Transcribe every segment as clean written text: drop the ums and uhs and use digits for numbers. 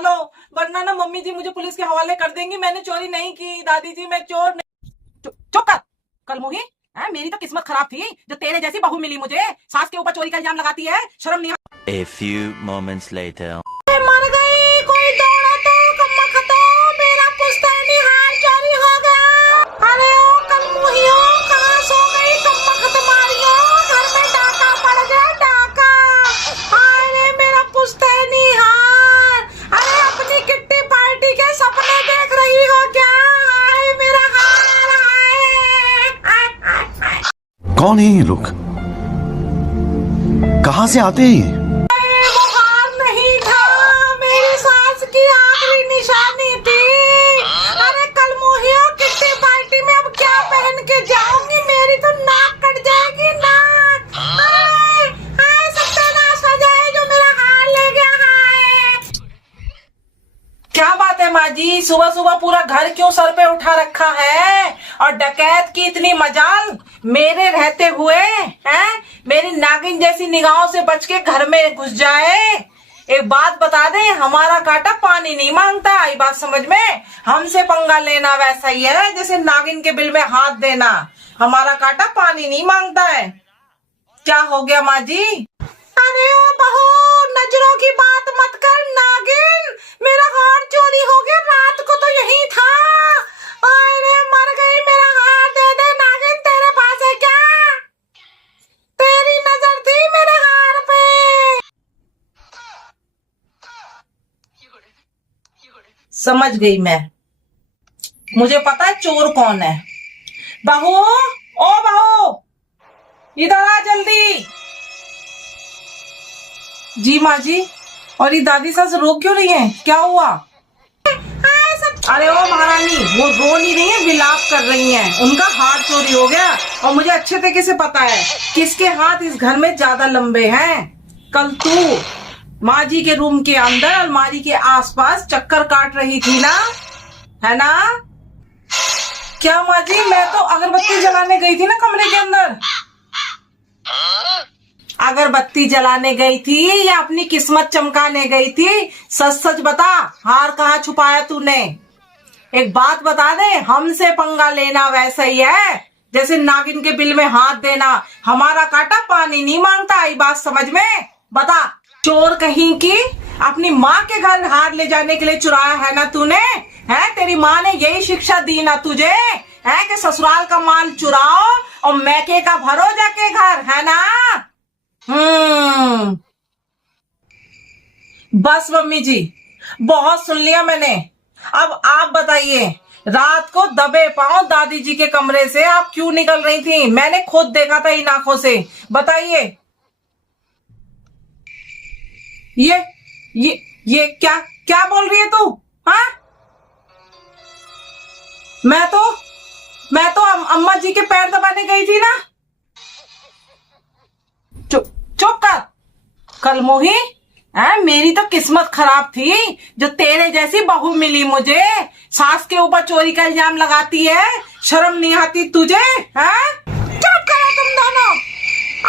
लो, वरना ना मम्मी जी मुझे पुलिस के हवाले कर देंगी। मैंने चोरी नहीं की दादी जी, मैं चोर नहीं। चुप कर कल मुही। मेरी तो किस्मत खराब थी जो तेरे जैसी बहू मिली मुझे। सास के ऊपर चोरी का इल्जाम लगाती है, शर्म नहीं। A few moments later. मर गई, कोई दौड़ा तो कम्मा खतो, मेरा पुश्तैनी हार चोरी हो गया। अरे ओ कल मुहियो, कहाँ सो गई कम्मा खत मारियो, घर में डाका पड़ गया डाका। अरे मेरा पुश्तैनी हार। अरे अपनी किट्टी पार्टी के सपने देख रही हो क्या? हाय मेरा हार, हाय। कौन है ये लोग? कहां से आते हैं ये? वो हार नहीं था, मेरी सास की आखिरी निशानी थी। अरे कल मोहियो, किट्टी पार्टी में अब क्या पहन के जाऊंगी? मेरी तो नाक कट जाएगी, नाक। हाय हाय, सत्यानाश हो जाए जो मेरा हार ले गया है। क्या बात है माँ जी, सुबह सुबह पूरा घर क्यों सर पे उठा रखा है? और डकैत की इतनी मजाल मेरे रहते हुए हैं? मेरी नागिन जैसी निगाहों से बच के घर में घुस जाए। एक बात बता दे, हमारा कांटा पानी नहीं मांगता। आई बात समझ में? हमसे पंगा लेना वैसा ही है जैसे नागिन के बिल में हाथ देना। हमारा कांटा पानी नहीं मांगता है। क्या हो गया माँ जी? अरे ओ बहू, नजरों की बात मत कर नागिन, मेरा हार चोरी हो गया। रात को तो यही था। अरे मर गई, मेरा हार दे दे नागिन, तेरे पास है क्या? तेरी नजर थी मेरे हार पे। समझ गई मैं, मुझे पता है चोर कौन है। बहू, ओ बहू, इधर आ जल्दी। जी माँ जी। और ये दादी सास रो क्यों रही है? क्या हुआ? अरे ओ महारानी, वो रो नहीं रही है, विलाप कर रही हैं। उनका हार चोरी हो गया और मुझे अच्छे तरीके से पता है किसके हाथ इस घर में ज्यादा लंबे हैं। कल तू माँ जी के रूम के अंदर अलमारी के आसपास चक्कर काट रही थी ना, है ना? क्या माँ जी, मैं तो अगरबत्ती जलाने गई थी ना कमरे के अंदर। अगरबत्ती जलाने गई थी या अपनी किस्मत चमकाने गई थी? सच सच बता, हार कहाँ छुपाया तूने? एक बात बता दे, हमसे पंगा लेना वैसा ही है जैसे नागिन के बिल में हाथ देना। हमारा कांटा पानी नहीं मांगता। आई बात समझ में? बता, चोर कहीं की, अपनी माँ के घर हार ले जाने के लिए चुराया है ना तूने? है तेरी माँ ने यही शिक्षा दी ना तुझे, है कि ससुराल का माल चुराओ और मैके का भरो जाके घर, है ना? बस मम्मी जी, बहुत सुन लिया मैंने। अब आप बताइए, रात को दबे पांव दादी जी के कमरे से आप क्यों निकल रही थी? मैंने खुद देखा था इन आंखों से। बताइए। ये क्या क्या बोल रही है तू? हाँ, मैं तो अम्मा जी के पैर दबाने गई थी ना। चुप कर कल मोही। मेरी तो किस्मत खराब थी जो तेरे जैसी बहू मिली मुझे। सास के ऊपर चोरी का इल्जाम लगाती है, शर्म नहीं आती तुझे? चुप करो तुम दोनों।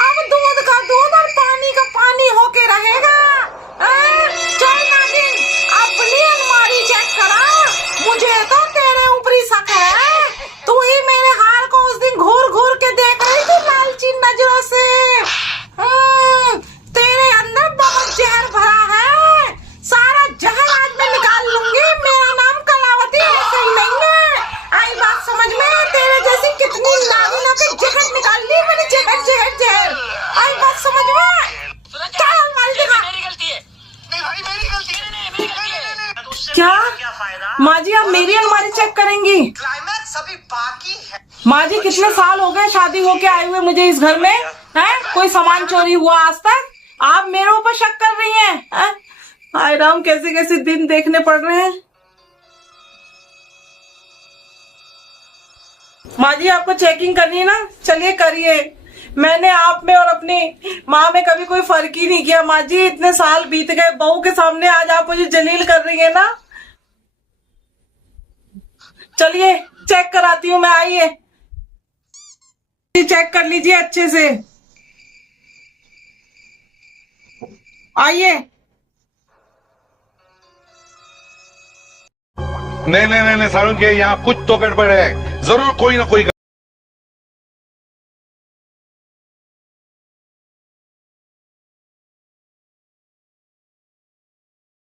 अब दूध का दूध और पानी का पानी होके रहेगा। चल नागिन, अपनी अलमारी चेक करा। मुझे तो तेरे ऊपर ही शक है। तू ही मेरे हार को उस दिन घूर घूर के देख रही थी लालची नजरों से। तेरे अंदर बहुत जहर भरा है। सारा जहर आज मैं निकाल लूंगी। मेरा नाम कलावती ऐसे ही नहीं है। आई बात समझ में? तेरे जैसी कितनी नागिनों के जहर निकाल ली मैंने, जहर जहर जहर। आई बात समझ में? क्या अलमारी दिखा। मेरी गलती है। नहीं भाई, मेरी गलती है। नहीं, मेरी गलती है। क्या माँ जी, आप मेरी अलमारी चेक करेंगी? क्लाइमैक्स अभी बाकी है। माँ जी, कितने साल हो गए शादी होके आए हुए मुझे इस घर में, है? कोई सामान चोरी हुआ आज तक? आप मेरे ऊपर शक कर रही हैं? हाय राम, कैसे कैसे दिन देखने पड़ रहे हैं। माँ जी, आपको चेकिंग करनी है ना, चलिए करिए। मैंने आप में और अपनी माँ में कभी कोई फर्क ही नहीं किया। माँ जी, इतने साल बीत गए, बहू के सामने आज आप मुझे जलील कर रही है ना। चलिए चेक कराती हूँ मैं, आइए चेक कर लीजिए अच्छे से, आइए। नहीं नहीं नहीं नहीं सारुण के यहाँ कुछ तो गड़बड़ है, जरूर कोई ना कोई